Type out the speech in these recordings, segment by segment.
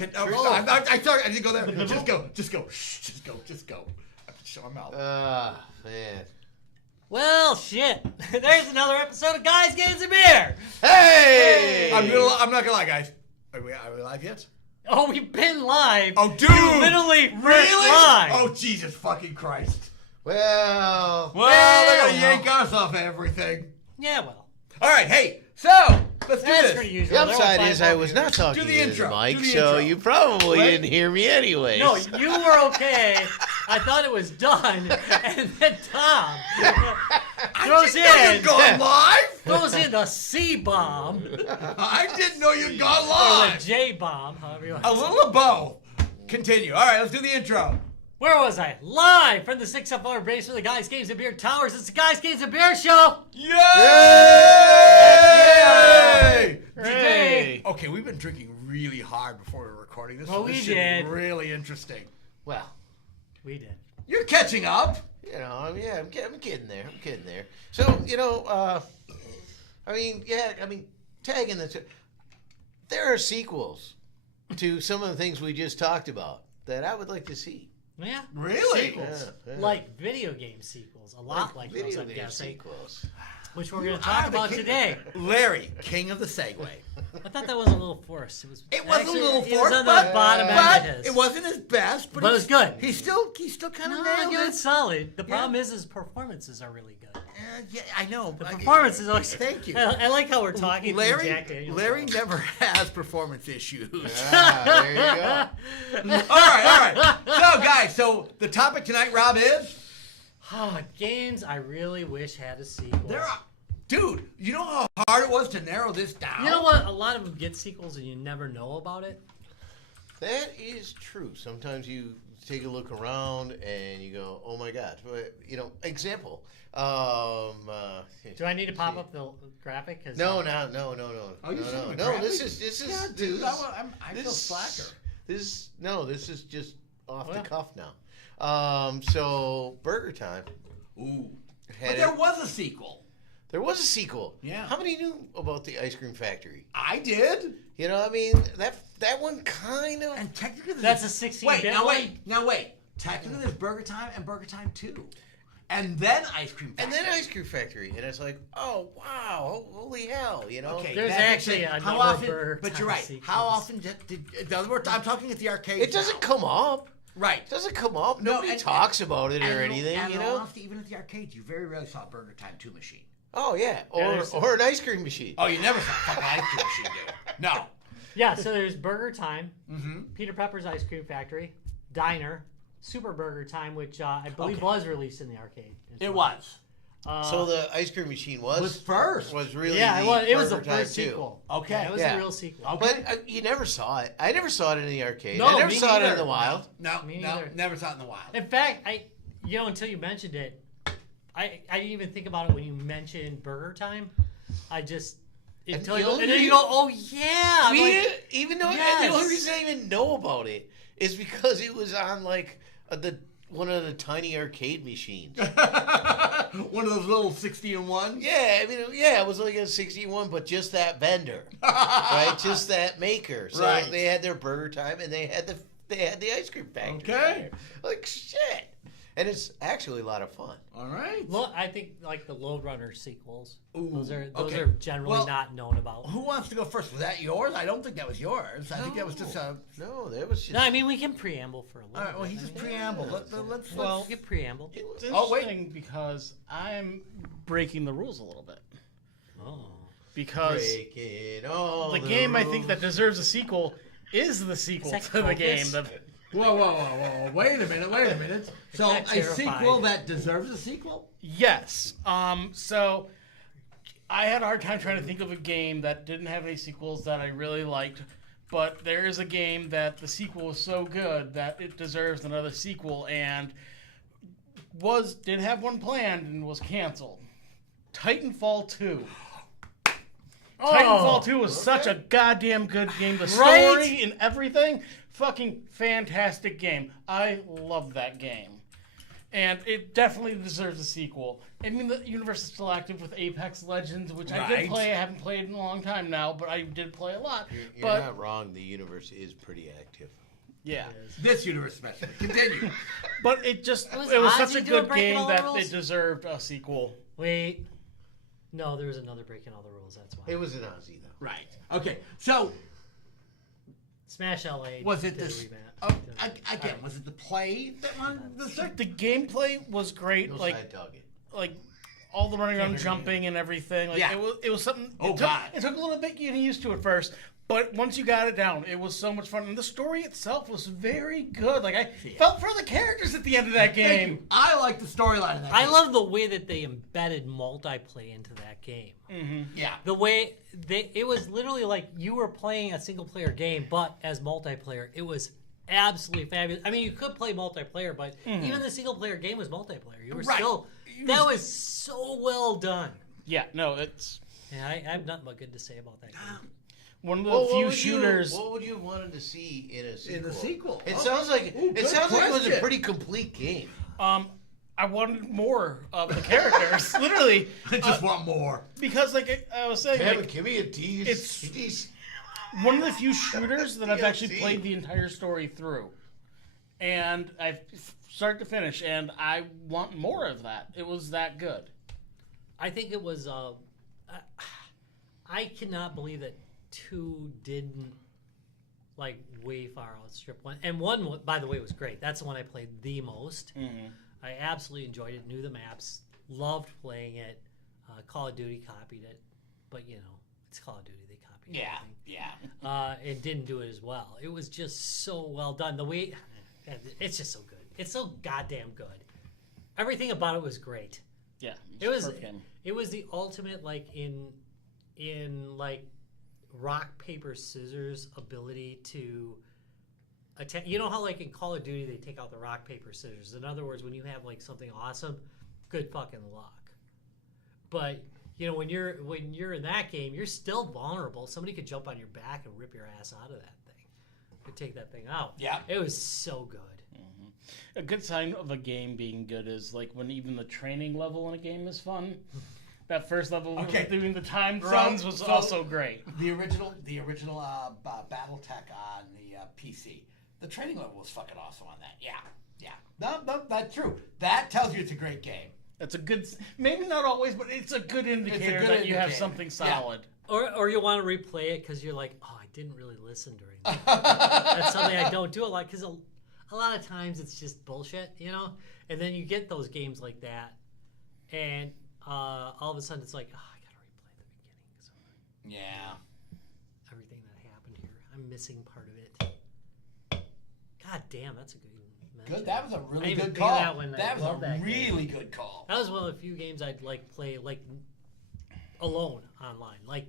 I'm sorry. I didn't go there. Just go. Shh, just go. Shut my mouth. Man. Well, shit. There's another episode of Guys, Games, and Beer. Hey! I'm not gonna lie, guys. Are we live yet? Oh, we've been live. Oh, dude! You literally really? Live. Oh, Jesus fucking Christ! Well, they're gonna yank us off everything. Yeah, well. All right, hey. So let's do That's this. pretty usual. the upside is I was not talking Do the to intro. the mic, Do the so intro. you probably Right? didn't hear me anyway. No, you were okay. I thought it was done, and then Tom throws You'd gone live. in the C bomb I didn't know you'd gone or live. the J bomb, however you want. A little of both. Continue. All right, let's do the intro. Where was I? Live from the 6-up-floor base for the Guys, Games, and Beer Towers. It's the Guys, Games, and Beer Show. Yay! Today. Okay, we've been drinking really hard before we were recording this. Well, so this we should be did. really interesting. Well, We did. You're catching up. you know, I'm getting there. I'm getting there. So, you know, tagging the... There are sequels to some of the things we just talked about that I would like to see. Yeah. Really? Sequels. Yeah. like video game sequels. A lot like those, video I'm game guessing. sequels. Which we're going to talk about today. Larry, king of the Segway. I thought that was a little forced. It was A little It was forced, on the but, bottom end but of his. it wasn't his best. But But it was good. He's still kind of No, nailed yeah, it. it's solid. The problem is his performances are really good. Yeah, I know. The performance is always... Thank you. I like how we're talking to Jack Larry, Daniels. Larry never has performance issues. There you go. all right. So, guys, the topic tonight, Rob, is Games I really wish had a sequel. Dude, you know how hard it was to narrow this down? You know what? A lot of them get sequels and you never know about it. That is true. Sometimes you take a look around and you go, "Oh my God!" You know, example. Do I need to pop up the graphic? No. Oh, you sent him a No, graphic? this is. Yeah, dude, I feel slacker. This is just off the cuff now. So Burger Time. Ooh. Had But there was a sequel. There was a sequel. Yeah. How many knew about the Ice Cream Factory? I did. You know, I mean, that one kind of. And technically, That's a 16-bit Now wait. Technically, there's Burger Time and Burger Time 2. And then Ice Cream Factory. And then Ice Cream Factory, and it's like, oh wow, holy hell, you know. Okay, There's that's actually interesting. a How number of often? Burger But you're Time right. sequels. How often I'm talking at the arcade. It doesn't come up. Right. It doesn't come up. No, Nobody and- talks about it or anything, and you know. Often, even at the arcade, you very rarely saw a Burger Time 2 machine. Oh yeah, or an ice cream machine. Oh, you never saw a fucking ice cream machine, dude. No. Yeah, so there's Burger Time, Mm-hmm. Peter Pepper's Ice Cream Factory, Diner, Super Burger Time, which I believe was released in the arcade. as It well. was. So the ice cream machine was first. Was really Yeah, it was the Burger Time first too. sequel. Okay. Yeah, it was Yeah. a real sequel. Okay. But you never saw it. I never saw it in the arcade. No, I never me saw it neither. in the wild. No, Me neither. never saw it in the wild. In fact, until you mentioned it, I didn't even think about it when you mentioned Burger Time. I just And until the you, only and then you reason- go, oh yeah. I'm like, Even though yes. the only reason I even know about it is because it was on like one of the tiny arcade machines. One of those little 60-in-1s? Yeah, I mean, it was like a 61, but just that vendor, right? Just that maker. So Right. they had their Burger Time, and they had the ice cream factory. Okay. Like shit, and it's actually a lot of fun. All right. I think like the Lode Runner sequels. Ooh, those okay. are generally Well, not known about. Who wants to go first? Was that yours? I don't think that was yours. I think that was just a... No, that was just. No, I mean we can preamble for a little. All right, well, bit. he just I mean, preambled. Let's we can preamble. It's Oh, wait. interesting because I'm breaking the rules a little bit. Oh. Because Breaking all the game I think that deserves a sequel is the sequel Is that to the game. Focus? Whoa. Wait a minute. So That's a terrifying. sequel that deserves a sequel? Yes. So I had a hard time trying to think of a game that didn't have any sequels that I really liked. But there is a game that the sequel was so good that it deserves another sequel and did have one planned and was canceled. Titanfall 2. Titanfall 2 was such a goddamn good game. The story Right? and everything, fucking fantastic game. I love that game. And it definitely deserves a sequel. I mean, the universe is still active with Apex Legends, which I did Right. play. I haven't played in a long time now, but I did play a lot. You're but not wrong. The universe is pretty active. yeah, This universe especially. Continue. but it was Ozzy such a doing good Breaking game All the that Rules? it deserved a sequel. Wait. No, there was another breaking all the rules. That's why. It was an Aussie though. Right. Okay. So Smash LA. was it did a this? rematch. Again, was it the play that won the circuit? The gameplay was great. No like side dog it. all the running around, jumping, and everything. Like, Yeah. it was something. Oh, God. It took a little bit getting used to at first, but once you got it down, it was so much fun. And the story itself was very good. Like I felt for the characters at the end of that Thank game. you. I like the storyline of that. I game. love the way that they embedded multiplayer into that game. Yeah. The way it was literally like you were playing a single player game, but as multiplayer, it was absolutely fabulous. I mean, you could play multiplayer, but even the single player game was multiplayer. You were Right. still that was so well done. Yeah, no, it's Yeah, I have nothing but good to say about that game. one of the Well, few shooters. What would you have wanted to see in a sequel? In the sequel? It Oh. sounds like Ooh, it good sounds like it was a question. pretty complete game. I wanted more of the characters, literally, I just want more. because like I was saying, Kevin, like, give me a tease. it's- Tease. one of the few shooters that I've actually DLC. played the entire story through, and I've start to finish, and I want more of that. It was that good. I think it was. I cannot believe that 2 didn't like way far outstrip 1. And 1, by the way, was great. That's the one I played the most. I absolutely enjoyed it. Knew the maps. Loved playing it. Call of Duty copied it, but you know it's Call of Duty. They copied everything. It didn't do it as well. It was just so well done. The way it's just so good. It's so goddamn good. Everything about it was great. Yeah, It was perfect game. it was the ultimate like in like rock paper scissors ability to attack. You know how like in Call of Duty they take out the rock paper scissors. In other words, when you have like something awesome, good fucking luck. But you know when you're in that game, you're still vulnerable. Somebody could jump on your back and rip your ass out of that thing. Could take that thing out. Yeah. It was so good. A good sign of a game being good is like when even the training level in a game is fun. That first level Okay. doing the timed runs was also great. The original BattleTech on the PC. The training level was fucking awesome on that. Yeah. No, that's true. That tells you it's a great game. It's a good, maybe not always, but it's a good indicator that you have indicator. something Yeah. solid. Or you want to replay it because you're like, oh, I didn't really listen during that. That's something I don't do a lot because a lot of times it's just bullshit, you know? And then you get those games like that, and all of a sudden it's like, oh, I got to replay the beginning because Yeah. everything that happened here. I'm missing part of it. God damn, that's a good mention. Good. That was a I really even good think of call. that one. I That was love a that game. really good call. That was one of the few games I'd like play like alone online, like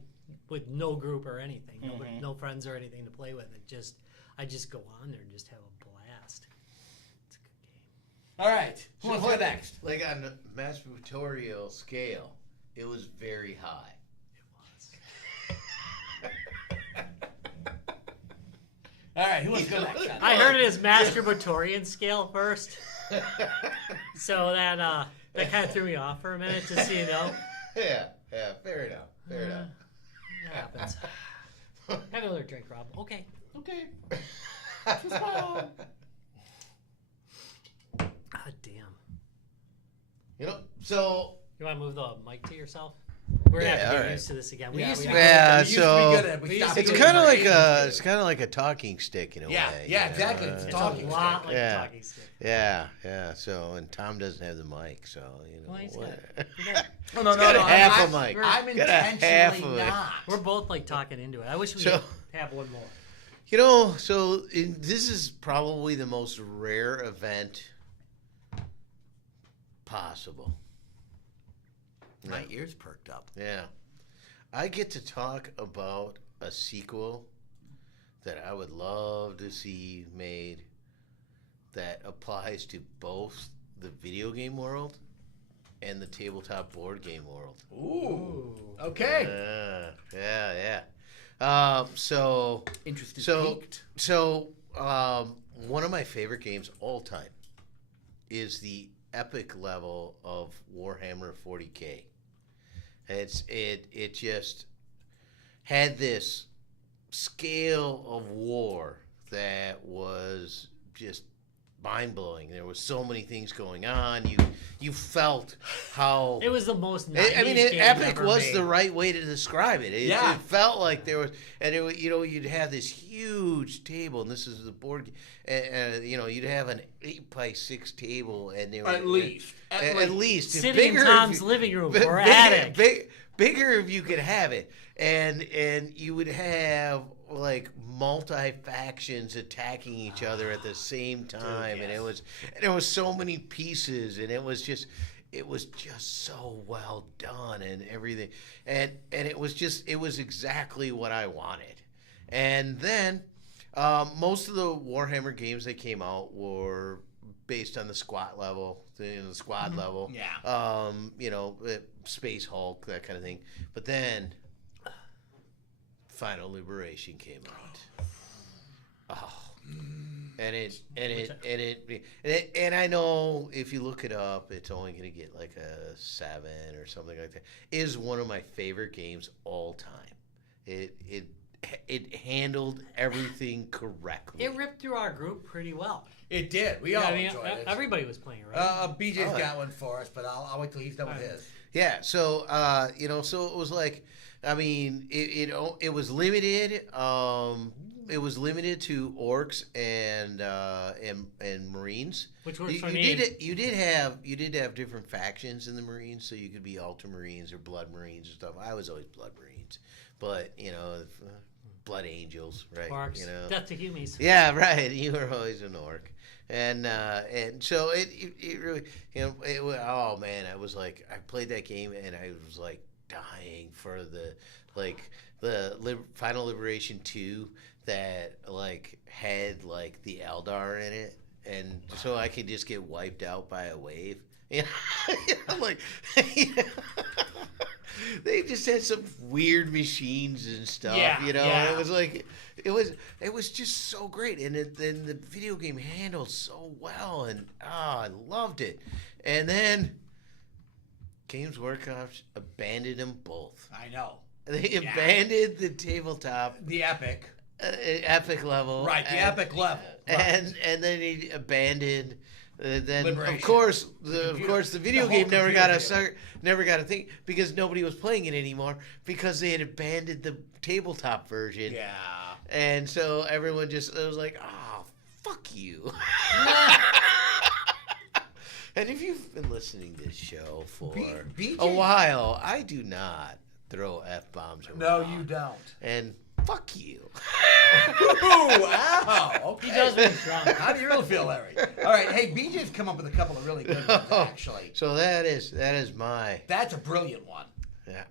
with no group or anything, no friends or anything to play with. I just go on there and just have a blast. It's a good game. All right. Who wants to go next? Like on a masturbatorial scale, it was very high. All right. Who wants to go next? I heard it as masturbatorian scale first, so that kind of threw me off for a minute. Just so you know, Yeah, fair enough. Fair enough. it happens. Have another drink, Rob. Okay. Okay. God damn. You know, so You want to move the mic to yourself? We're gonna have to all get right. used to this again. We Yeah, used to we be have. Yeah, We used to be so good at it. We it's stopped it's doing kind of it. like a talking stick in a Yeah, way. yeah, you know? exactly. It's It's talking a lot stick. like Yeah. a talking stick. Yeah. So and Tom doesn't have the mic, so you know. Well, he's what- got- No, no, He's got a half a mic. I'm Got a half intentionally of it. not. We're both like talking into it. I wish we So- could have one more. You know, so this is probably the most rare event possible. My ears perked up. Yeah. I get to talk about a sequel that I would love to see made that applies to both the video game world and the tabletop board game world. Ooh. Okay. Yeah. So Interested. so- Peaked. So, one of my favorite games all time is the epic level of Warhammer 40K. It just had this scale of war that was just mind-blowing. There was so many things going on. You felt how It was the most. I mean, 90s game epic ever was made. the right way to describe it. It felt like there was, and you'd have this huge table, and this is the board, and you'd have an 8x6 table, and they were At least. Sitting in Tom's living room or attic. Bigger if you could have it, and you would have like multi-factions attacking each other at the same time, and there was so many pieces, and it was just so well done and everything, and it was exactly what I wanted. And then most of the Warhammer games that came out were based on the squad level, level. Yeah. Space Hulk, that kind of thing. But then Final Liberation came out. And I know if you look it up, it's only going to get like a 7 or something like that. It is one of my favorite games all time. It handled everything correctly. It ripped through our group pretty well. It did. We all enjoyed it. Everybody was playing, right? BJ's got one for us, but I'll wait till he's done with his. Yeah, so so it was like, I mean, it was limited. It was limited to orcs and Marines. Which works for me. You did have different factions in the Marines, so you could be Ultramarines or Blood Marines or stuff. I was always Blood Marines, but Blood Angels, right? Orcs. Death to Humies. Yeah, right. You were always an orc. And so it really, oh man, I was like, I played that game and I was like dying for the Final Liberation 2 that like had like the Eldar in it, and so I could just get wiped out by a wave. Like they just had some weird machines and stuff. It was like it was just so great, and then the video game handled so well, and I loved it. And then Games Workshop abandoned them both. I know. They abandoned the tabletop, the epic level, right? The epic level, and then he abandoned. Then Liberation. of course the video game never got a thing because nobody was playing it anymore because they had abandoned the tabletop version. Yeah. And so everyone just was like, "Oh, fuck you." And if you've been listening to this show for BJ? a while, I do not throw F-bombs around. No, you don't. And fuck you. Wow. Okay. He does when he's drunk. How do you really feel, Larry? All right. Hey, BJ's come up with a couple of really good ones, actually. So that is my. That's a brilliant one. Yeah.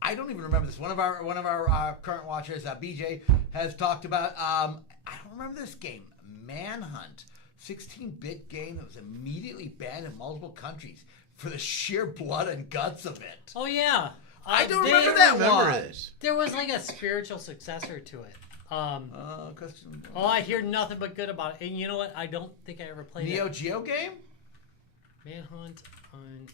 I don't even remember this. One of our current watchers, BJ, has talked about. I don't remember this game, Manhunt, 16-bit game that was immediately banned in multiple countries for the sheer blood and guts of it. Oh yeah. I don't remember that one. This. There was like a spiritual successor to it. Question. Oh, I hear nothing but good about it. And you know what? I don't think I ever played Neo it. Geo game? Manhunt on.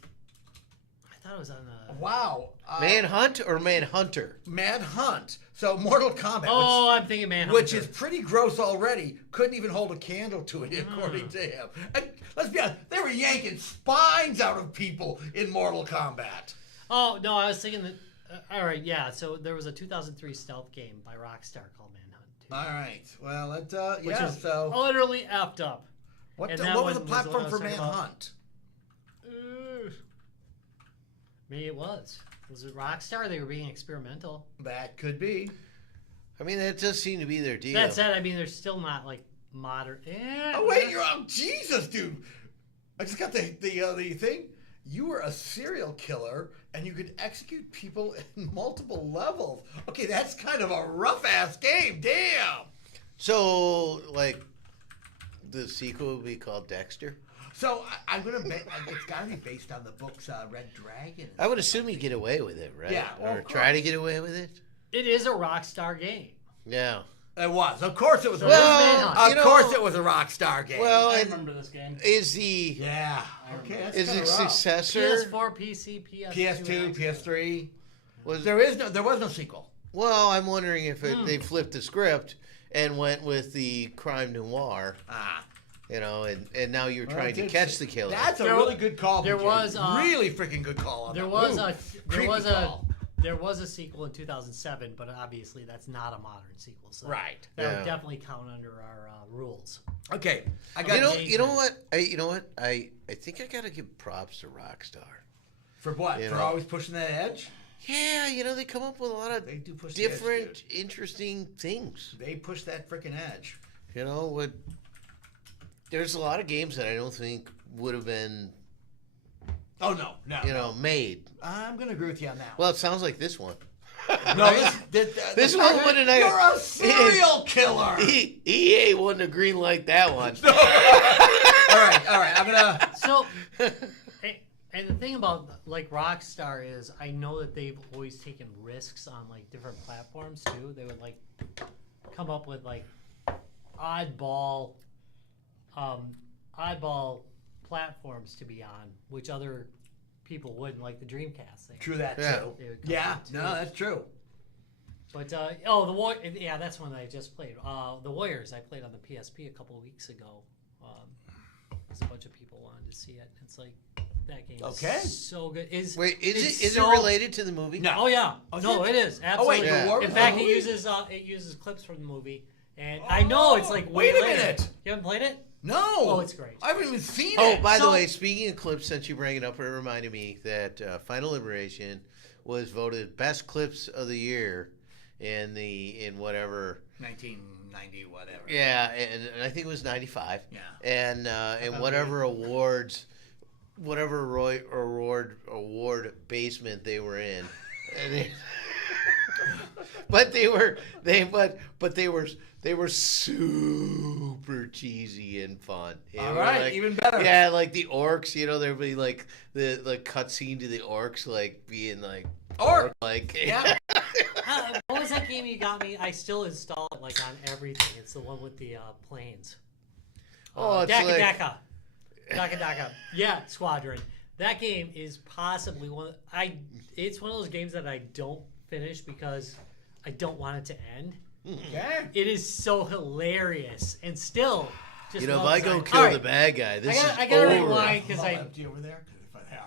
I thought it was on the. Wow. Manhunt or Manhunter? Manhunt. So Mortal Kombat. Oh, I'm thinking Manhunt. Which is pretty gross already. Couldn't even hold a candle to it, according to him. And let's be honest, they were yanking spines out of people in Mortal Kombat. Oh no, I was thinking that. All right, yeah. So there was a 2003 stealth game by Rockstar called Manhunt. All right. Well, Which yeah. is So utterly effed up. what and was that the one was the platform one I for was talking about. Manhunt? Maybe it was. Was it Rockstar? They were being experimental. That could be. I mean, that does seem to be their deal. That said, I mean, they're still not like modern. Oh wait, you're Jesus, dude! I just got the thing. You were a serial killer, and you could execute people in multiple levels. Okay, that's kind of a rough ass game. Damn. So, like, the sequel would be called Dexter? So I'm gonna bet it's got to be based on the books Red Dragon. I would assume you get away with it, right? Yeah, well, or of try to course. get away with it. It is a Rockstar game. Yeah. It was. Of course it was. Well, of course it was a Rockstar game. Well, I remember this game. is the yeah. Okay. That's is kinda it rough. successor? PS4, PC, PS2, PS2, and Xbox. PS3. Was There was no sequel. Well, I'm wondering if they flipped the script and went with the crime noir. And now you're trying to catch the killer. That's a really good call. There BJ. was, really freaking good call on There that. was Ooh, a creepy call. there was a sequel in 2007, but obviously that's not a modern sequel. So Right. that would definitely count under our rules. Okay, I got You know what? I think I gotta give props to Rockstar. For what? You For know. always pushing that edge? Yeah, they come up with a lot of They do push the edge, different, dude. interesting things. They push that freaking edge. There's a lot of games that I don't think would have been, Oh no. made. I'm gonna agree with you on that. Well, it sounds like this one. No, This one wouldn't have. You're a serial killer. EA wouldn't have green like that one. All right. I'm gonna. So, and the thing about like Rockstar is, I know that they've always taken risks on like different platforms too. They would like come up with like oddball platforms to be on, which other people wouldn't, like the Dreamcast thing. True that Yeah. too. They would come Yeah. up too. No, that's true. But that's one that I just played. The Warriors I played on the PSP a couple of weeks ago. There's a bunch of people wanted to see it. It's like that game is so good. Is it related to the movie? No. Oh yeah. Oh, No, is it it? is absolutely. Oh wait, Yeah. the war In was fact, a it movie? uses clips from the movie, and I know it's like way wait a later. minute. You haven't played it? No. Oh, it's great. I haven't even seen Oh, it. by the So- way, speaking of clips, since you bring it up, it reminded me that Final Liberation was voted best clips of the year in whatever. 1990, whatever. Yeah, and I think it was 95. Yeah. And whatever awards, whatever award basement they were in, and they were super cheesy and fun. All right, even better. Yeah, like the orcs, there'd be like the cutscene to the orcs, like being like Orc. like Yeah. What was that game you got me? I still install it like on everything. It's the one with the planes. Oh, it's Daka like Daka. Daka Daka. Yeah, Squadron. That game is possibly it's one of those games that I don't finish because I don't want it to end. Okay. It is so hilarious and still just if well I go designed. kill All the right, bad guy, this I gotta is over. rewind because I'll I empty over there. 'Cause if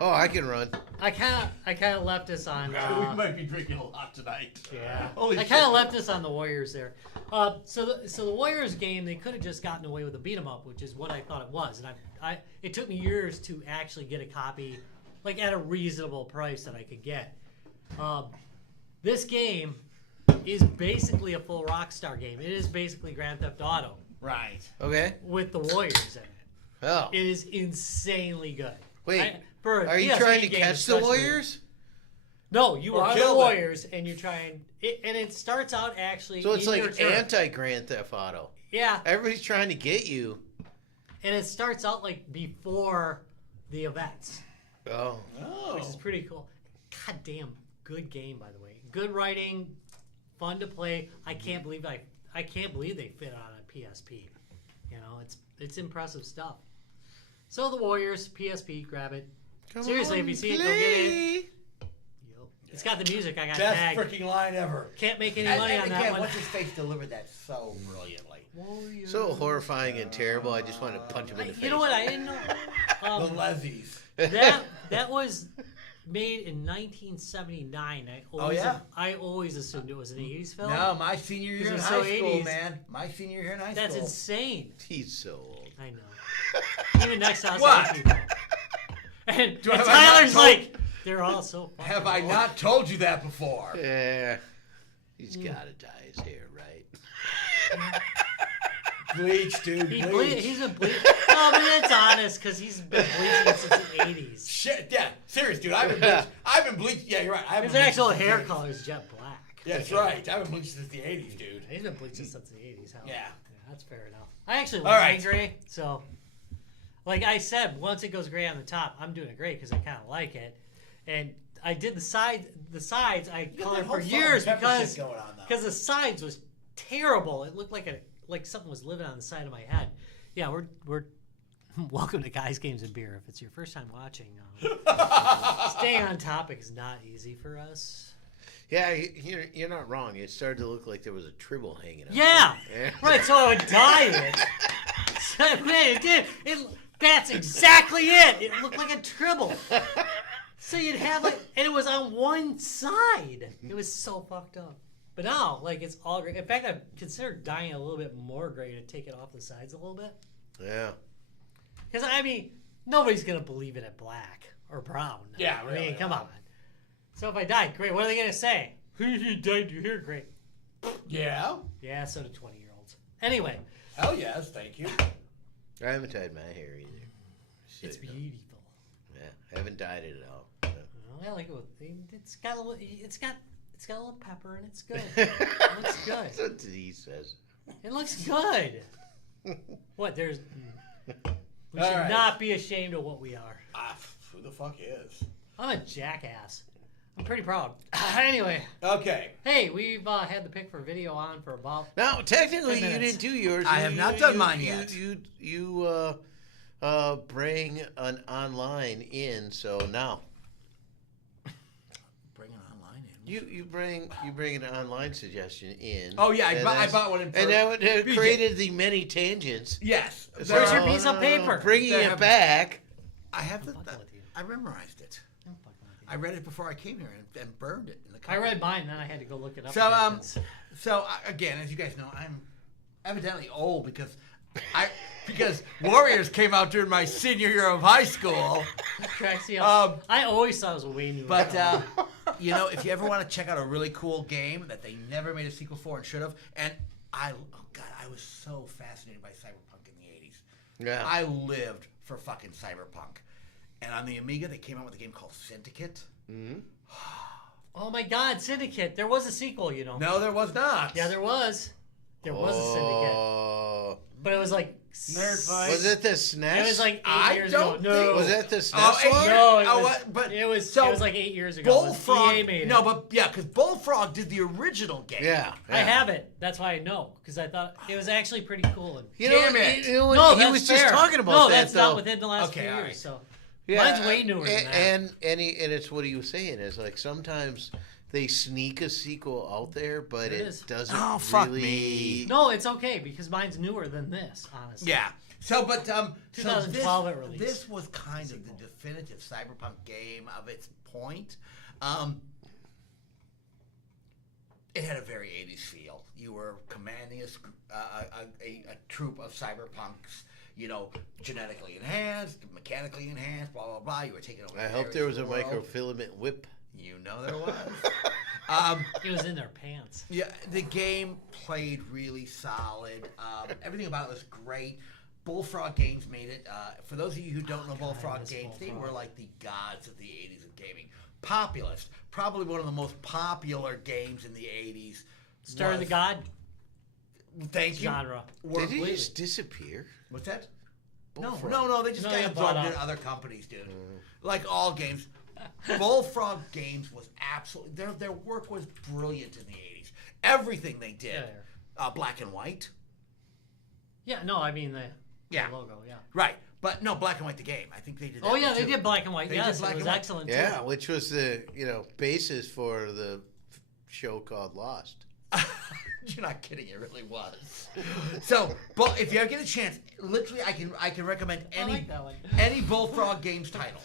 Oh, I can run. kind of left us on. we might be drinking a lot tonight. Yeah, Holy I shit. kind of left us on the Warriors there. So the Warriors game, they could have just gotten away with a beat 'em up, which is what I thought it was, and it took me years to actually get a copy, like at a reasonable price that I could get. This game is basically a full Rockstar game. It is basically Grand Theft Auto Right. Okay. with the Warriors in it. Oh. It is insanely good. Wait, for a are you PSP trying to game catch the especially. Warriors? No, you Or are the kill them. Warriors, and you try and it starts out actually. So it's in your like turn. anti-Grand Theft Auto. Yeah, Everybody's trying to get you. and it starts out like before the events, Oh. which is pretty cool. God damn, good game by the way. Good writing, fun to play. I can't believe they fit on a PSP. It's impressive stuff. So the Warriors PSP, grab it. Come Seriously, on, if you see it, go get play. it. Yep. It's got the music. I got Best tagged. freaking line ever. Can't make any And, money and on again, that one. what's his face delivered that so brilliantly. Warriors. So horrifying and terrible. I just want to punch him in the face. You know what? I didn't know. The Lezies. That was made in 1979. I always assumed it was an 80s film. No, my senior year in This is high so school, 80s. man. My senior year in high That's school. insane. He's so old. I know. Even next house, What? people. And, and have I not Tyler's told- like, they're all so. fucking Have I old." not told you that before? Yeah. He's got to dye his hair, right? Bleach, dude. Bleach. He's been bleaching. No, but it's honest because he's been bleaching since the 80s. Shit, yeah. Serious, dude. I've been bleached. Yeah, you're right. I haven't His bleached actual since the hair 80s. color is jet black. Yeah, that's right. I haven't bleached since the 80s, dude. He's been bleaching since the 80s. Hell. Yeah. That's fair enough. I actually All like right. gray, so like I said, once it goes gray on the top, I'm doing it gray because I kind of like it. And I did the sides I got colored that whole for salt years and pepper because shit going on, though. the sides was terrible. It looked like something was living on the side of my head. Yeah, we're welcome to Guys, Games, and Beer. If it's your first time watching, staying on topic is not easy for us. Yeah, you're not wrong. It started to look like there was a tribble hanging out. Yeah, there. right. So I would dye it. Man, it did. That's exactly it. It looked like a tribble. So you'd have and it was on one side. It was so fucked up. But now, it's all gray. In fact, I've considered dyeing it a little bit more gray to take it off the sides a little bit. Yeah. Because, nobody's going to believe it at black or brown. Yeah, really. Come on. So if I dyed, great. What are they going to say? You dyed your hair, great. Yeah. Yeah, so do 20-year-olds. Anyway. Hell yes, thank you. I haven't dyed my hair either. It's beautiful. Yeah, I haven't dyed it at all. I like it. It's got a little pepper and it's good. It looks good. That's what he says. It looks good. What? We should right. not be ashamed of what we are. Who the fuck is? I'm a jackass. I'm pretty proud. Anyway. Okay. Hey, we've had the pick for video on for about. Now, technically, 10 you minutes. didn't do yours. I have not done mine yet. You bring an online in, so now. Bring it online in. You bring an online suggestion in. Oh yeah, I bought one in. And that created the many tangents. Yes. Where's your piece of paper? Bringing it back. I have the. fucking with you. I memorized it. I read it before I came here and burned it in the car. I read mine, and then I had to go look it up. So again, as you guys know, I'm evidently old because Warriors came out during my senior year of high school. I always thought it was a way new. But if you ever want to check out a really cool game that they never made a sequel for and should have, and I was so fascinated by Cyberpunk in the '80s. Yeah. I lived for fucking Cyberpunk. And on the Amiga, they came out with a game called Syndicate. Mm-hmm. Oh my God, Syndicate! There was a sequel, No, there was not. Yeah, there was. There was a Syndicate, but it was like Nerd fight. Was it the SNES? It was like 8 I years don't ago. No, think- Was that the SNES Oh, one? No, it Oh, was, what? But it was so like 8 years ago. Bullfrog. EA made it. No, but yeah, because Bullfrog did the original game. Yeah. I have it. That's why I know, because I thought it was actually pretty cool. And You know, Damn it. you know what? no, he that's was fair. just talking about no, that, that's though. not within the last Okay, few all years. right. So Yeah, mine's way newer than that. And it's what he was saying is like sometimes they sneak a sequel out there, but It it is. doesn't Oh, fuck really. me. No, it's okay because mine's newer than this. Honestly. Yeah. So, but 2012 it released. This was kind of the definitive Cyberpunk game of its point. It had a very 80s feel. You were commanding a troop of cyberpunks, genetically enhanced, mechanically enhanced, blah, blah, blah. You were taking over I hope there was a world. microfilament whip. You know there was. It was in their pants. Yeah, the game played really solid. Everything about it was great. Bullfrog Games made it. For those of you who don't know Bullfrog miss Games, they Bullfrog. were like the gods of the 80s of gaming. Populist. Probably one of the most popular games in the 80s. Star of the was- God Thank you. genre. Were- Did he Completely. just disappear? What's that? Bullfrog. No, they just No, got they got absorbed bought in out. other companies, dude. Like all games. Bullfrog Games was absolutely their work was brilliant in the 80s. Everything they did. Black and white. Yeah, no, I mean the Yeah. logo. Yeah. Right. But no, Black and White the game. I think they did that Oh yeah, one, they too. did black and white. They did Yes, black it was and white. excellent. Yeah, too. which was the basis for the show called Lost. You're not kidding. It really was. So, but if you ever get a chance, literally, I can recommend I any like that one. any Bullfrog Games title.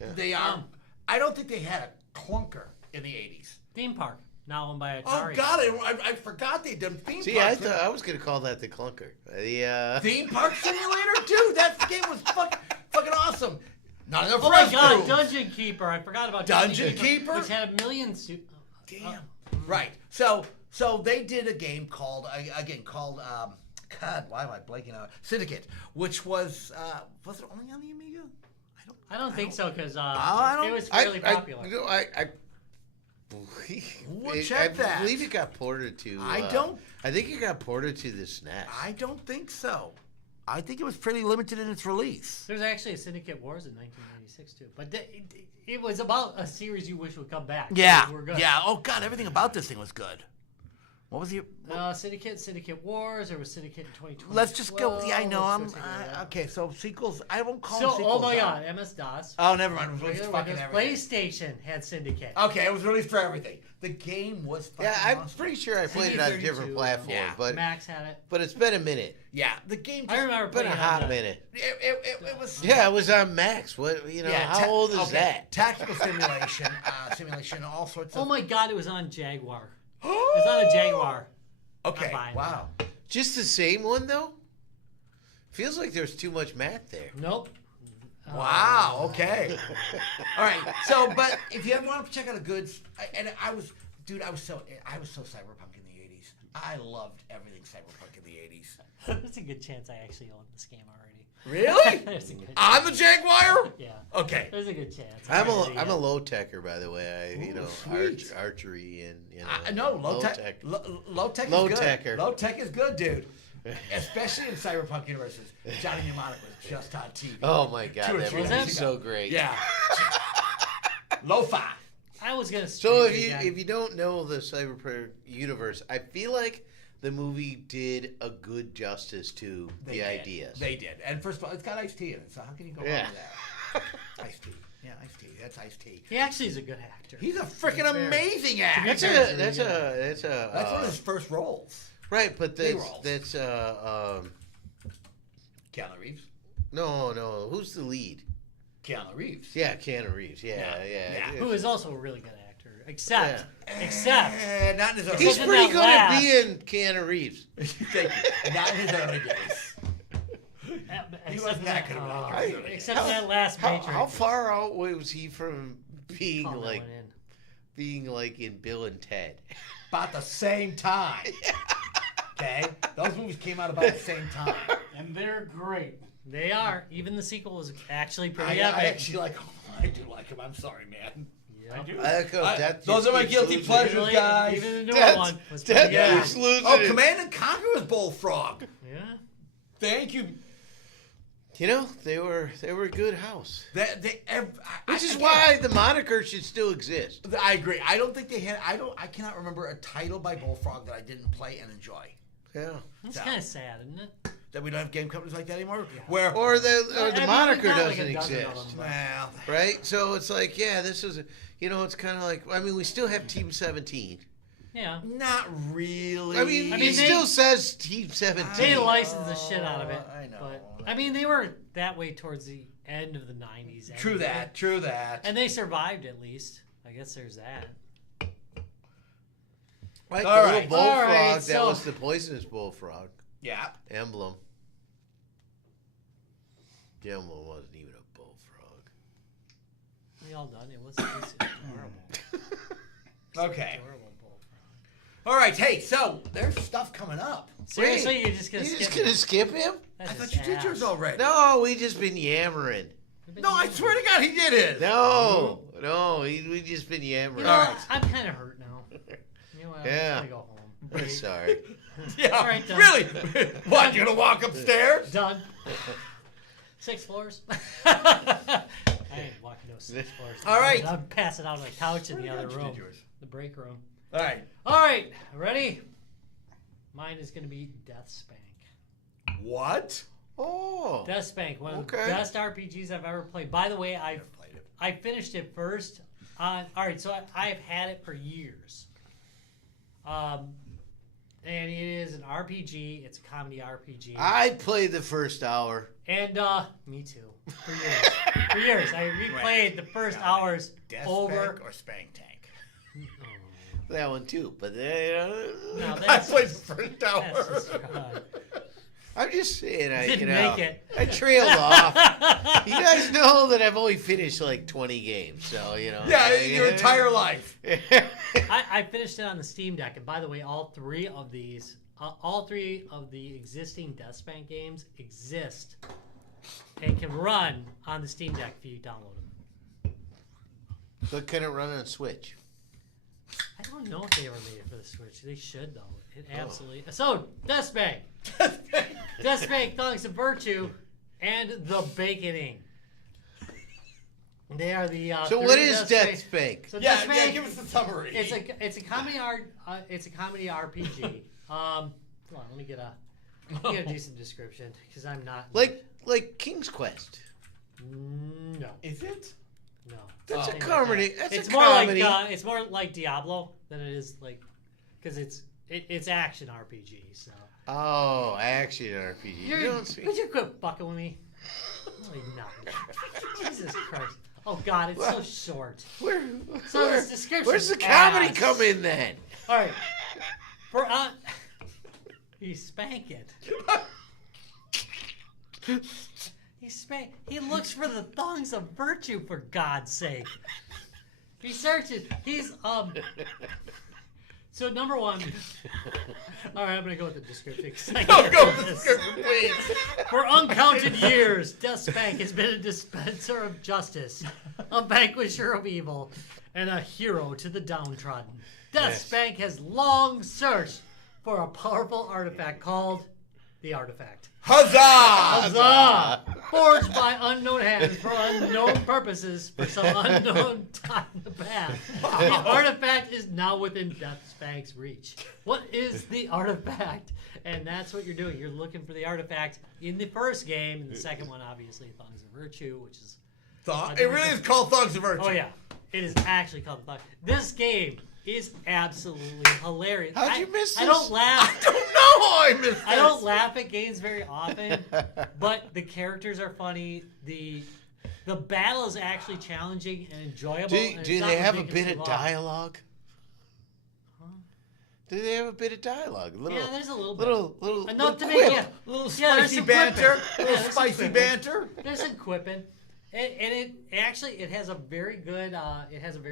Yeah. They are. I don't think they had a clunker in the 80s. Theme Park, now owned by Oh Atari. God, I forgot they'd done theme See, I parks. thought I was going to call that the clunker. The Theme Park Simulator, dude. That game was fucking awesome. Not enough Oh my restroom. God, Dungeon Keeper! I forgot about Dungeon Keeper? which had a million. Damn. Right. So they did a game called God, why am I blanking out? Syndicate, which was it only on the Amiga? I don't think so because I don't- it was fairly popular. I Well, check that. I believe it got ported to. I don't- I think it got ported to the SNES. I don't think so. I think it was pretty limited in its release. There's actually a Syndicate Wars in 1996 too, but it was about a series you wish would come back. Yeah. They were good. Yeah. Oh God, everything about this thing was good. What was your? Syndicate Wars. There was Syndicate in 2020. Let's just go. Yeah, I know. Let's go take a look. Okay. So sequels. I won't call So, them sequels. oh my though. God, MS-DOS. Oh, never mind. It was released Regular fucking Windows. everything. PlayStation had Syndicate. Okay, it was released for everything. The game was fucking Yeah, I'm awesome. pretty sure I played it on a different 32, platform, yeah. but Max had it. it's been a minute. Yeah, the game. I remember It's been playing a it on hot the- minute. It was. Yeah, it was on Max. What how old is that? Tactical simulation, all sorts of. Oh my God, it was on Jaguar. It was on a Jaguar. Okay. I'm buying Wow. Just the same one though? Feels like there's too much Matt there. Nope. Wow. Okay. All right. So, but if you ever want to check out a good, I was so cyberpunk in the '80s. I loved everything cyberpunk in the '80s. There's a good chance I actually own this game already. Really? There's a good On the Jaguar? Yeah. Okay. There's a good chance. I'm Already, a low techer, by the way. sweet. Archery and No, low tech. Low tech is Low good. techer. Low tech is good, dude. Especially in cyberpunk universes. Johnny Mnemonic was just on TV. Oh my god, 2 or that 3 was years ago. so great. Yeah. Lo-fi. I was gonna. So stream it again. if you don't know the cyberpunk universe, I feel like the movie did a good justice to the ideas. They did. And first of all, it's got Ice-T in it, so how can you go wrong Yeah. with that? Ice-T. Yeah, Ice-T. That's Ice-T. He actually is a good actor. He's a freaking amazing actor. That's That's one of his first roles. right, but Big that's roles. Keanu Reeves. no. Who's the lead? Keanu Reeves. Yeah, Keanu Reeves. Yeah. Who is also a really good actor. Except. Not in his early He's Except in pretty that good at last- being Keanu Reeves. Thank you. Not in his early days. He wasn't that good of an actor. Except for that last Matrix. How far out was he from being Call that like one in. in Bill and Ted? About the same time. Okay? Those movies came out about the same time. And they're great. They are. Even the sequel was actually I pretty epic. actually like them. I do like them. I'm sorry, man. Yep. I do. Those are my guilty pleasures, Really, guys. Even the newer That's- one was that's pretty good. just losing Oh, it. Command and Conquer was Bullfrog. Yeah. Thank you. You know, they were a good house. Which Which is why the moniker should still exist. I agree. I don't think they had. I cannot remember a title by Bullfrog that I didn't play and enjoy. Yeah. It's So- kind of sad, isn't it? That we don't have game companies like that anymore. Where Or the I mean, moniker we've got like doesn't a dozen of exist. them. well, Right? So it's like, yeah, this is it's kind of like, I mean, we still have Team 17. Yeah. not really. I mean, I it mean, still says Team 17. They licensed the shit out of it. I know. But, I mean, they were that way towards the end of the 90s. True anyway. that. True that. And they survived at least. I guess there's that. Right, All the right. little bullfrog, All right, that so- was the poisonous bullfrog Yeah. emblem. The emblem wasn't even a bullfrog. We all done. It was adorable. Okay. Adorable bullfrog. All right. Hey, so there's stuff coming up. Seriously, Wait, you're just gonna You skip just gonna it? skip him? That's I thought just you did yours ass. already. No, we just been yammering. No, I swear to God, he did it. No, we just been yammering. You know, All what? right. I'm kind of hurt now. You know what? I'm Yeah. just gonna go home. I'm Break. sorry. Yeah. All right, done. Really? What? You're gonna walk upstairs? Done. 6 floors. I ain't walking those 6 floors. All right. I'm passing out on the couch in the Swear to other God you room, did yours. the break room. All right. All right, ready? Mine is gonna be Death Spank. What? Oh. Death Spank, one of the Okay. best RPGs I've ever played. By the way, Never played it. I finished it first. All right, so I've had it for years. And it is an RPG. It's a comedy RPG. I played the first hour. And me too. For years. For years. I replayed the first hours Death over. Spank or Spank Tank? That one too, but No, I that's played the just, first that's hour. just I'm just saying, Didn't make it. I trailed off. You guys know that I've only finished like 20 games, so Yeah, your entire life. I finished it on the Steam Deck, and by the way, all three of the existing Death Spank games exist and can run on the Steam Deck if you download them. But can it run on Switch? I don't know if they ever made it for the Switch. They should though. It absolutely. So Death Spank, Death Spank, Thongs of Virtue, and the Baconing. They are the. So what is Death Spank? So Yeah, Death Spank, give us the summary. It's a comedy art. It's a comedy RPG. Hold on, let me get a decent description because I'm not Like King's Quest. No, Is it? no. That's a Nothing comedy. like that. That's It's a more comedy. like it's more like Diablo than it is like because it's action RPG. So Oh, action RPG. You don't see. would you quit fucking with me? Really not. Jesus Christ. Oh God, it's so short. So this description. Where's the comedy ass. come in then? All right. For he spank it. He looks for the thongs of virtue, for God's sake. He searches. He's So number one. All right, I'm gonna go with the description. Go with the description, please. For uncounted years, Death Spank has been a dispenser of justice, a vanquisher of evil, and a hero to the downtrodden. Death Spank has long searched for a powerful artifact called the Artifact. Huzzah! Huzzah! Forged by unknown hands for unknown purposes for some unknown time in the past. The artifact is now within Death Spank's reach. What is the artifact? And that's what you're doing. You're looking for the artifact in the first game. In the second one, obviously, Thongs of Virtue, which is... It really is called Thugs of Virtue. Oh, yeah. It is actually called Thongs. This game is absolutely hilarious. How'd you miss this? I don't laugh. I don't know how I missed this. I don't laugh at games very often, but the characters are funny. The battle is actually challenging and enjoyable. Do and they it's not have a bit ridiculously of long. dialogue? Do they have a bit of dialogue? Yeah, there's a little bit. Little Enough to quip. make you. A little Yeah, there's spicy some banter. quipping. A little Yeah, there's some spicy quipping. banter. There's some quipping, and it has a very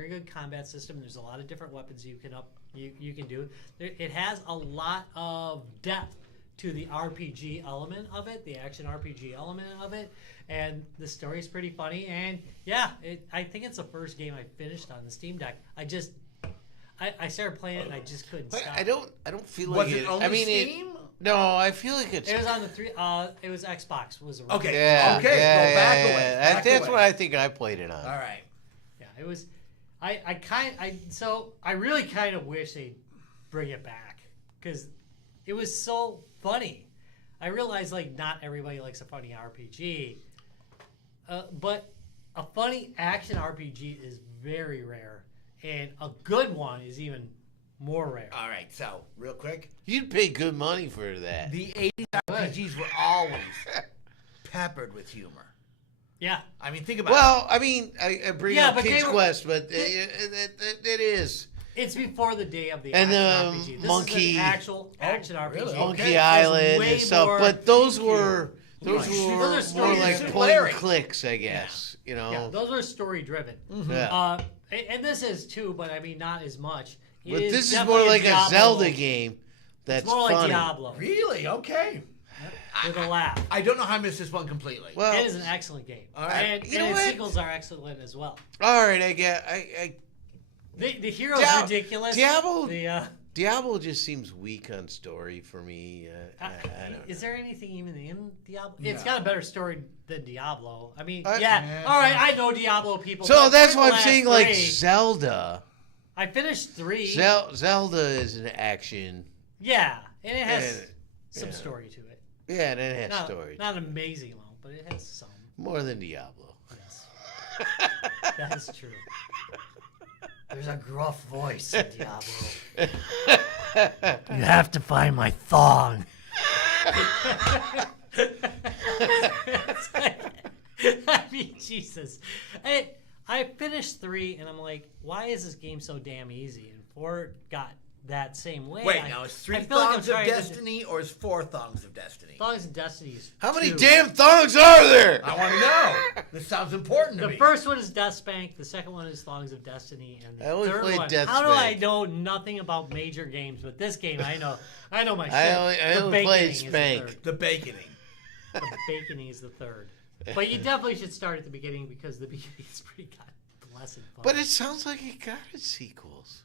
good combat system. There's a lot of different weapons you can do. It has a lot of depth to the RPG element of it, the action RPG element of it, and the story is pretty funny. And yeah, I think it's the first game I finished on the Steam Deck. I started playing it and I just couldn't But stop. I don't feel Was like it only I mean, Steam? no, I feel like it's. It was on the three. It was Xbox. Was the Okay. Yeah, Okay, yeah, go back yeah, away. yeah. Back That's away. what I think I played it on. All right. Yeah, it was. So I really kind of wish they'd bring it back because it was so funny. I realize like not everybody likes a funny RPG, but a funny action RPG is very rare, and a good one is even more rare. All right. So, real quick, You'd pay good money for that. the 80s RPGs were always peppered with humor. Yeah, I mean, think about Well, I mean, I bring Yeah, up but they King's were- Quest, but it is. it's before the day of the And action the RPG. This Monkey- is an actual action RPG. really? Monkey Okay. Island way and stuff, more but those cute. were Those are more stories. like Super point Larry. and clicks, I guess. You know. Yeah, those were story driven. Yeah. And this is too, but I mean not as much. It But this is definitely more like a Diablo. Zelda game. That's It's more like funny. Diablo it. Really? Okay. with a laugh. I don't know how I missed this one completely. Well, It is an excellent game, All right. and, You know and its what? sequels are excellent as well. all right, I The hero's ridiculous. Diablo- The Diablo just seems weak on story for me. I don't is know. there anything even in Diablo? It's No. got a better story than Diablo. I mean, Yeah. Yeah. all right, I know Diablo people. So but that's for why the I'm last saying, like, 3, Zelda. I finished 3. Zelda is an action. Yeah, and it has And- some yeah. story to it. Yeah, and it has Not, story. not an amazing amount, but it has some. More than Diablo. Yes. That is true. There's a gruff voice in Diablo. You have to find my thong. I mean, Jesus. I finished 3, and I'm like, why is this game so damn easy? And 4 got that same way. Wait, now is 3 I feel like I'm Thongs of trying to- Destiny or is 4 Thongs of Destiny? Thongs and Destinies. How many 2. damn thongs are there? I want to know. This sounds important to The me. first one is Death Spank. The second one is Thongs of Destiny, and the I only third played one. Death How do I Spank. know nothing about major games? But this game, I know my shit. I The only played baconing is the Spank. third. The baconing. The baconing is the third. But you definitely should start at the beginning because the beginning is pretty blessed fun. But it sounds like it got its sequels.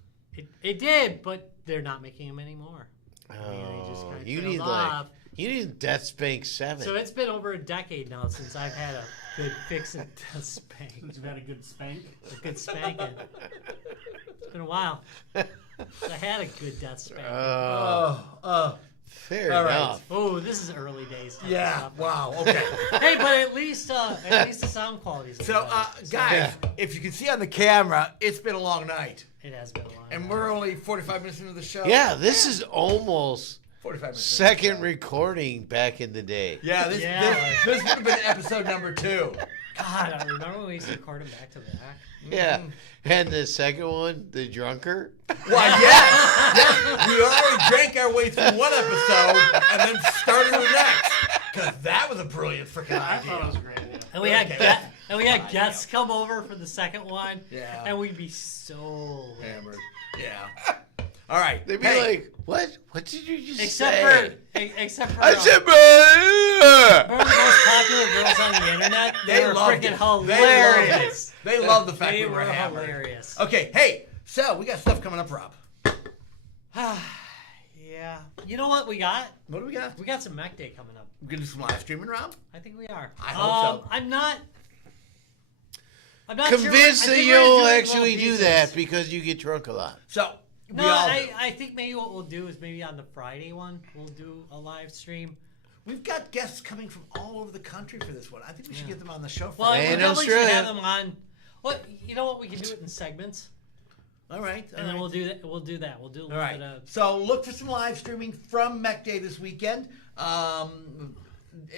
It did, but they're not making them anymore. I mean, they just Oh, kinda you trailed need off. You need Death Spank 7. So it's been over a decade now since I've had a good fix and death spank. You've had a good spank. A good spanking. It's been a while. I had a good death spank. Fair all right. enough. Oh, this is early days. type of Yeah. stuff. Wow. Okay. Hey, but at least the sound quality's So, guys, if you can see on the camera, it's been a long night, it has been a long. and we're only 45 minutes into the show. Yeah, this is almost 45 minutes. second recording back in the day. Yeah, this would have been episode number 2. God, I remember when we used to record them back to back. Yeah. And the second one, the drunker. Well, yes, we already drank our way through one episode and then started the next. Because that was a brilliant freaking I thought it was idea. great. Yeah. And we had guests come over for the second one. Yeah. And we'd be so Hammered. Yeah. All right. They'd be Hey, like, what? What did you just except say? for I said, remember the most popular girls on the internet? They were loved freaking it. hilarious. They love the fact They we were were hammered. hilarious. Okay, hey, so we got stuff coming up, Rob. Yeah. You know what we got? What do we got? We got some Mech Day coming up. We're going to do some live streaming, Rob? I think we are. I hope so. I'm not sure. Convinced I that think we're gonna you'll do it in actually little do pieces. that because you get drunk a lot. So, No, we all I think maybe what we'll do is maybe on the Friday one, we'll do a live stream. we've got guests coming from all over the country for this one. I think we should get them on the show. For Well, we And definitely should Australia. have them on. Well, you know what? We can do it in segments, all right. and then we'll do that. We'll do that. We'll do a All little right. bit of. So look for some live streaming from Mech Day this weekend.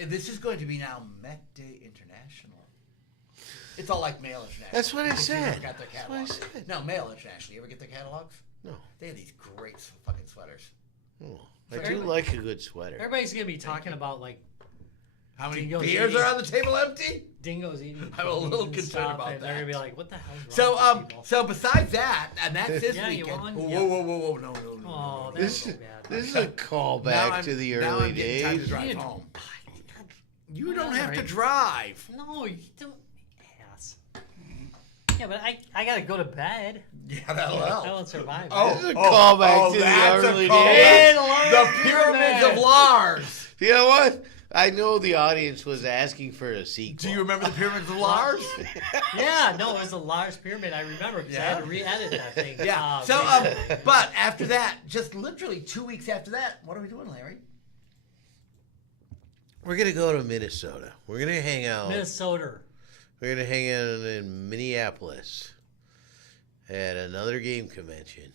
This is going to be now Mech Day International. It's all like Mail International. That's what I If you said. ever got their That's what I catalogs. said. No, Mail International. You ever get their catalogs? No. They have these great fucking sweaters. Oh, I For do everybody- like a good sweater. Everybody's gonna be talking about like How many Dingo's beers eating. are on the table empty? dingoes eating. I'm a little cookies and concerned stuff, about and They're that. gonna be like, "What the hell's wrong So with people?" so besides that, and that's this Yeah, you weekend. want Whoa, one? Yeah. whoa, no, Oh, no. that's so This, bad. this is a Now callback to the now early I'm getting time to days. drive Dude. home. You don't have to Alright. drive. No, you don't. Ass. Yeah, but I gotta go to bed. Yeah, that'll I help. won't survive. Oh, This is a callback to the that's a early callback. days. The pyramids of Lars. You know what? I know the audience was asking for a sequel. Do you remember the pyramids of Lars? Yeah, no, it was a large pyramid. I remember because I had to re-edit that thing. Yeah. Oh, So, man. but after that, just literally 2 weeks after that, what are we doing, Larry? We're gonna go to Minnesota. We're gonna hang out. Minnesota. We're gonna hang out in Minneapolis at another game convention.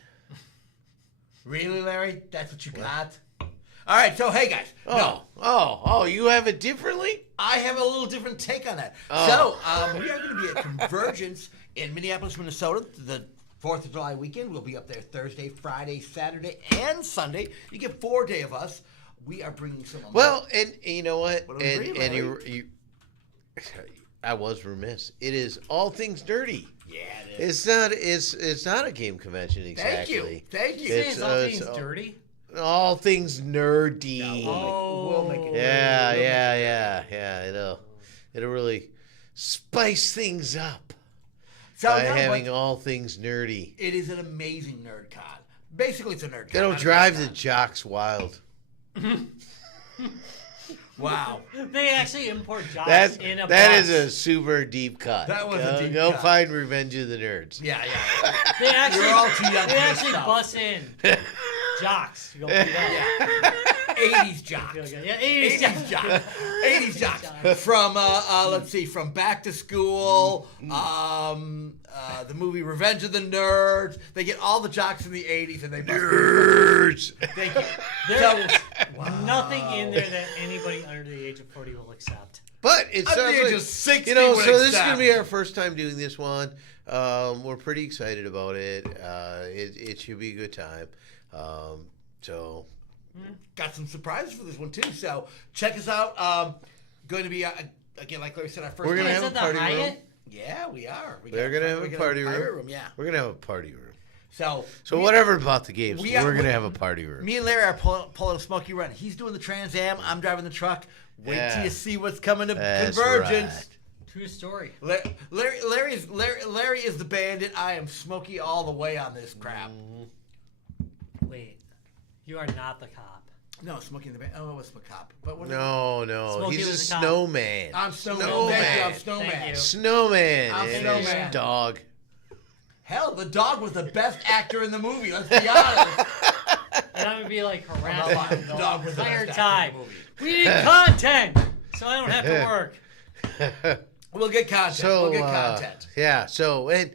Really, Larry? That's what you got? All right. So, hey, guys. No, Oh! You have it differently? I have a little different take on that. Oh. So, we are going to be at Convergence in Minneapolis, Minnesota, the 4th of July weekend. We'll be up there Thursday, Friday, Saturday, and Sunday. You get 4 days of us. We are bringing some. Well, and you know what? What are we bringing, And Larry? you, I was remiss. It is all things nerdy. Yeah, it is. It's not a game convention exactly. Thank You you. say It's, it's all it's things all- dirty? All things nerdy. We'll make it. Yeah. It'll really spice things up So, by no, but having all things nerdy. it is an amazing nerd con. Basically, it's a nerd con. It'll not a drive nerd the con. jocks wild. Wow. They actually import jobs That in a that bus. is a super deep cut. That was a Go- deep Go cut. find Revenge of the Nerds. Yeah. They actually, You're all too young for they this actually stuff. bus in jocks. You go do that. 80s jocks. Yeah, 80s 80s jocks. 80s jocks. From let's see, from Back to School, the movie Revenge of the Nerds. They get all the jocks in the 80s and they bust Nerds. Thank you. There is nothing in there that anybody under the age of 40 will accept. But it Under sounds the age like of 60 you know. would So this is gonna accept. be our first time doing this one. We're pretty excited about it. It should be a good time. So Got some surprises for this one too. So check us out. Going to be again, like Larry said, our first. We're gonna Is have it a the party Hyatt? room. Yeah, we are. We're gonna have a party pirate room. Yeah. We're gonna have a party room. So Whatever about the games, we are- we're gonna have a party room. me and Larry are pulling a Smoky Run. He's doing the Trans Am. I'm driving the truck. Wait Yeah. till you see what's coming to That's Convergence. right. True story. Larry is the bandit. I am Smokey all the way on this crap. Wait, you are not the cop. No, Smokey and the Bandit. Oh, it was Macabre. But what? No. Smokey He's a was a cop. snowman. I'm Snowman. Snowman. Thank you, I'm Snowman. Thank you. Snowman I'm and Snowman. his dog. Hell, the dog was the best actor in the movie. Let's be honest. And I'm gonna be like I'm harassing not lying. him The the dog was the entire best time. actor in the movie. We need content, so I don't have to work. We'll get content. So we'll get content. yeah. So and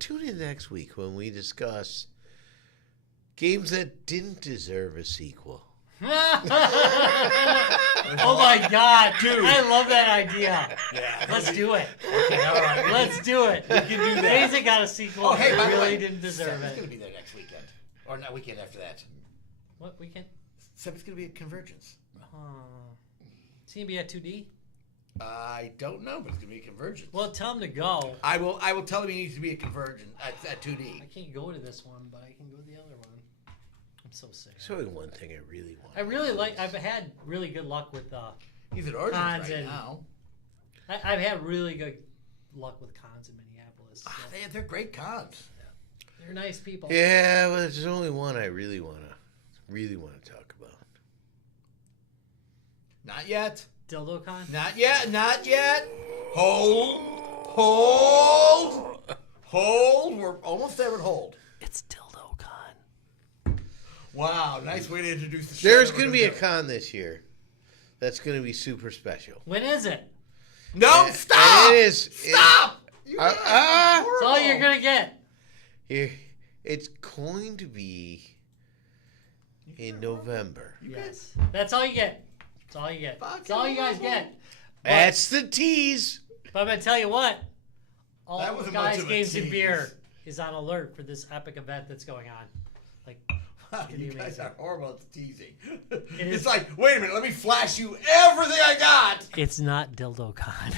tune in next week when we discuss games that didn't deserve a sequel. Oh my god, dude! I love that idea. Yeah. Let's do it. Okay, all right. Let's do it. We can do that. Games that got a sequel. Oh, hey, by that the really way, didn't deserve Seb's going it. to be there next weekend. Or not weekend after that. What weekend? Seb's going to be at Convergence. It's gonna be at 2D. I don't know, but it's going to be a Convergence. Well, tell him to go. I will tell him he needs to be at Convergence at 2D. I can't go to this one, but I can go to the other one. I'm so sick. So one thing I really want. I really like. I've had really good luck with. He's at Origins Cons right and- now. I've had really good luck with cons in Minneapolis. So They're great cons. they're nice people. Yeah, but there's only one I really want to talk about. Not yet. Dildo Con. Not yet. Not yet. Hold. We're almost there with hold. It's Dildo Con. Wow, nice way to introduce the show. There's that we're going to be a do. con this year that's going to be super special. When is it? No, stop! It is. Stop! You guys are That's all horrible. you're gonna get. It's going to be in November. Yes. That's all you get. That's all you get. That's all you guys get. That's the tease. But I'm gonna tell you what. All That was the much guys, of a games, and tease. beer is on alert for this epic event that's going on. Like, Wow, gonna be you guys amazing. are horrible at teasing. is- It's like, wait a minute, let me flash you everything I got. it's not Dildo Con.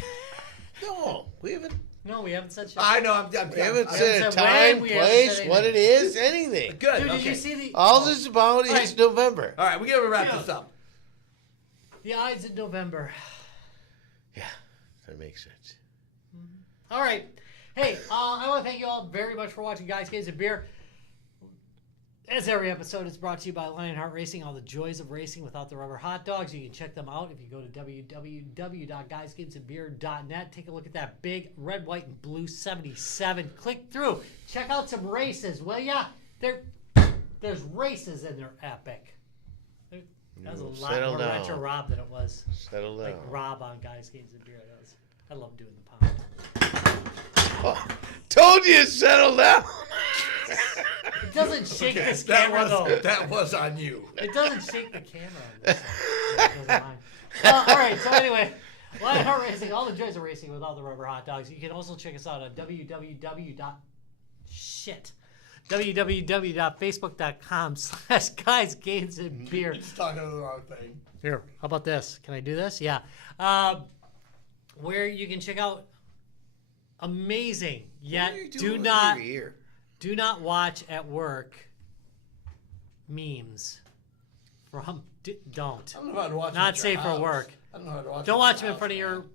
No, we haven't. No, we haven't said shit. I know. I'm We haven't haven't said a said when, time, we haven't place, said what it anything. is, anything. good. Dude, Okay. did you see the All this is about is Right. November. All right, we gotta wrap Yeah. this up. the Ides in November? Yeah, that makes sense. All right. Hey, I want to thank you all very much for watching Guys, Games, and Beer. As every episode is brought to you by Lionheart Racing, all the joys of racing without the rubber hot dogs. You can check them out if you go to www.guysgamesandbeer.net. Take a look at that big red, white, and blue 77. Click through. Check out some races, will ya? There's races and they're epic. That was a lot Settle more down. retro Rob than it was Settle down. like Rob on Guys, Games, and Beer. I love doing the pound. Oh, told you to settle down. It doesn't shake this That camera though. that was on you. It doesn't shake the camera on this. It doesn't mind. All right, so anyway, Lionheart Racing, all the joys of racing with all the rubber hot dogs. You can also check us out on www.facebook.com/guysgamesandbeer. Just talking to the wrong thing. Here, how about this? Can I do this? Yeah. Where you can check out amazing, yet What are you doing do with not your ear? do not watch at work memes from don't. I don't know how to watch them Not at your safe for house. work. I don't know how to watch Don't at watch your them in front of house, your man.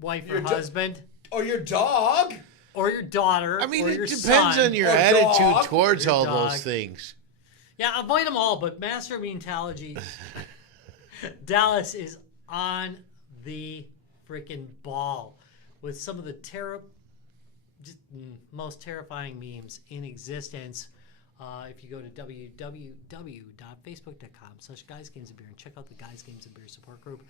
wife or Your do- husband Or your dog. or your daughter. I mean, or it your depends son. on your Or attitude dog. towards Your all dog. those things. Yeah, avoid them all, but Master Memeology Dallas is on the freaking ball with some of the most terrifying memes in existence. If you go to www.facebook.com/guysgamesandbeer and check out the Guys Games and Beer support group.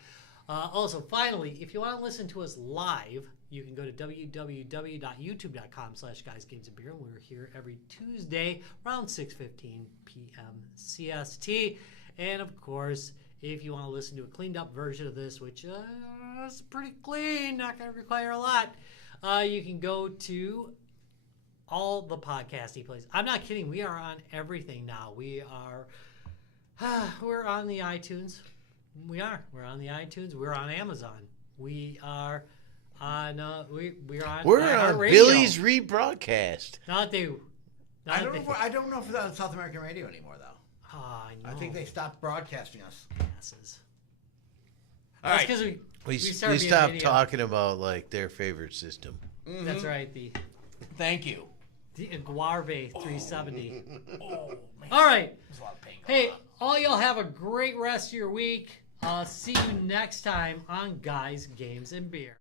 Also, finally, if you want to listen to us live, you can go to www.youtube.com/guysgamesandbeer. We're here every Tuesday around 6:15 p.m. CST. And of course, if you want to listen to a cleaned up version of this, which is pretty clean, not going to require a lot, you can go to all the podcasting places. I'm not kidding. We are on everything now. We're on the iTunes. We're on the iTunes. We're on Amazon. We are on. We're on. We're on iHeartRadio. Billy's rebroadcast. Not they. I don't know. I don't know if they're on South American radio anymore, though. I know. I think they stopped broadcasting us. Asses. All That's right. because We started being stopped video. talking about like their favorite system. That's right. The Thank you. Aguarve 370. Oh man. All right. There's a lot of pain going Hey, on. All y'all have a great rest of your week. See you next time on Guys, Games, and Beer.